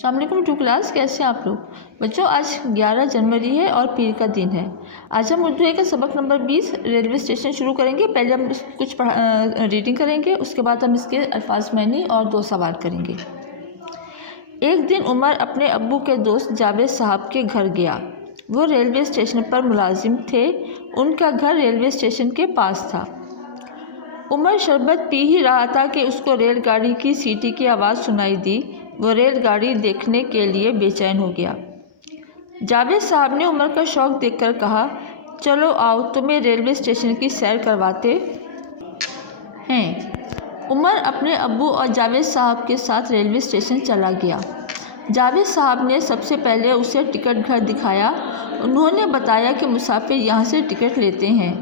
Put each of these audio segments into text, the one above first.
السلام علیکم to class, کیسے ہیں آپ لوگ بچوں؟ آج 11 جنوری ہے اور پیر کا دن ہے۔ آج ہم اردو کا سبق نمبر 20 ریلوے اسٹیشن شروع کریں گے۔ پہلے ہم کچھ ریڈنگ کریں گے، اس کے بعد ہم اس کے الفاظ معنی اور 2 سوال کریں گے۔ ایک دن عمر اپنے ابو کے دوست جاوید صاحب کے گھر گیا۔ وہ ریلوے اسٹیشن پر ملازم تھے۔ ان کا گھر ریلوے اسٹیشن کے پاس تھا۔ عمر شربت پی ہی رہا تھا کہ اس کو ریل گاڑی کی سیٹی کی آواز سنائی دی۔ وہ ریل گاڑی دیکھنے کے لیے بے چین ہو گیا۔ جاوید صاحب نے عمر کا شوق دیکھ کر کہا، چلو آؤ، تمہیں ریلوے اسٹیشن کی سیر کرواتے ہیں۔ عمر اپنے ابو اور جاوید صاحب کے ساتھ ریلوے اسٹیشن چلا گیا۔ جاوید صاحب نے سب سے پہلے اسے ٹکٹ گھر دکھایا۔ انہوں نے بتایا کہ مسافر یہاں سے ٹکٹ لیتے ہیں۔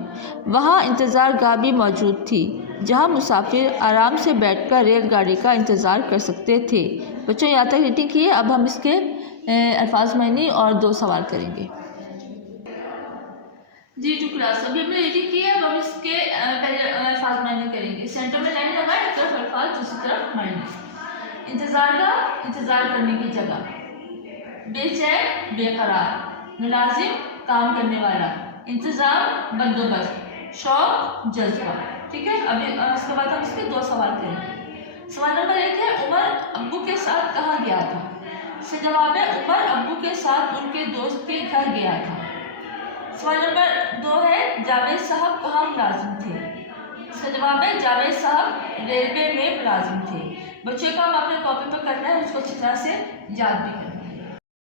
وہاں انتظار گاہ بھی موجود تھی، جہاں مسافر آرام سے بیٹھ کر ریل گاڑی کا انتظار کر سکتے تھے۔ بچوں یہاں تک ریڈنگ کی ہے۔ اب ہم اس کے الفاظ معنی اور 2 سوال کریں گے۔ جی ٹو کلاس، ابھی ہم نے ریڈنگ کی ہے، اب ہم اس کے پہلے الفاظ معنی کریں گے۔ سینٹر میں لائن لگائیں، ایک طرف الفاظ دوسری طرف معنی۔ انتظار گاہ، انتظار کرنے کی جگہ۔ بے چین، بے قرار۔ ملازم، کام کرنے والا۔ انتظام، بندوبست۔ شوق، جذبہ۔ ٹھیک ہے، ابھی اس کے بعد ہم اس کے 2 سوال کریں گے۔ سوال نمبر 1 ہے، عمر ابو کے ساتھ کہاں گیا تھا؟ اس کا جواب ہے، عمر ابو کے ساتھ ان کے دوست کے گھر گیا تھا۔ سوال نمبر 2 ہے، جاوید صاحب کہاں ملازم تھے؟ اس کا جواب ہے، جاوید صاحب ریلوے میں ملازم تھے۔ بچوں کا کام اپنے کاپی پہ کرنا ہے، اس کو اچھی طرح سے یاد بھی کرنا ہے۔